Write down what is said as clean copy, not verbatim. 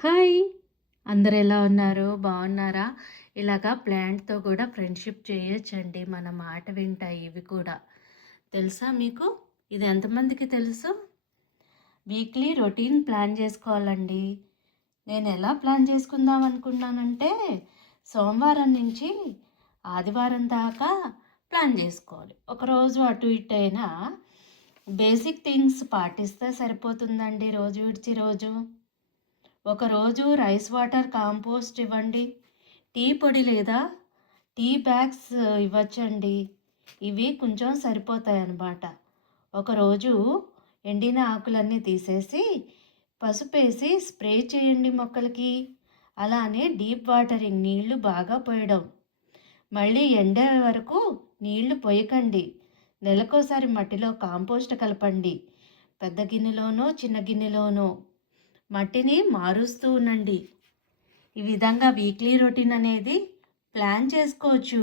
Hi! అందరూ ఎలా ఉన్నారు? బాగున్నారా? ఇలాగా ప్లాంట్‌తో కూడా ఫ్రెండ్‌షిప్ చేయొచ్చండి. మన మాట వింటాయి ఇవి కూడా. తెలుసా మీకు? ఇది ఎంతమందికి తెలుసు? వీక్లీ రొటీన్ ప్లాన్ చేసుకోవాలండి. నేను ఎలా ప్లాన్ చేసుకుందాం అనుకున్నానంటే, సోమవారం నుంచి ఆదివారం దాకా ప్లాన్ చేసుకోవాలి. ఒకరోజు అటు ఇటు అయినా బేసిక్ థింగ్స్ పాటిస్తే సరిపోతుందండి రోజు విడిచి రోజు. ఒకరోజు రైస్ వాటర్ కాంపోస్ట్ ఇవ్వండి. టీ పొడి లేదా టీ బ్యాగ్స్ ఇవ్వచ్చండి. ఇవి కొంచెం సరిపోతాయన్నమాట. ఒకరోజు ఎండిన ఆకులన్నీ తీసేసి పసుపేసి స్ప్రే చేయండి మొక్కలకి. అలానే డీప్ వాటరింగ్ నీళ్లు బాగా పోయడం. మళ్ళీ ఎండే వరకు నీళ్లు పోయకండి. నెలకోసారి మట్టిలో కాంపోస్ట్ కలపండి. పెద్ద గిన్నెలోనో చిన్న గిన్నెలోనో మట్టిని మారుస్తూ ఉండండి. ఈ విధంగా వీక్లీ రొటీన్ అనేది ప్లాన్ చేసుకోవచ్చు.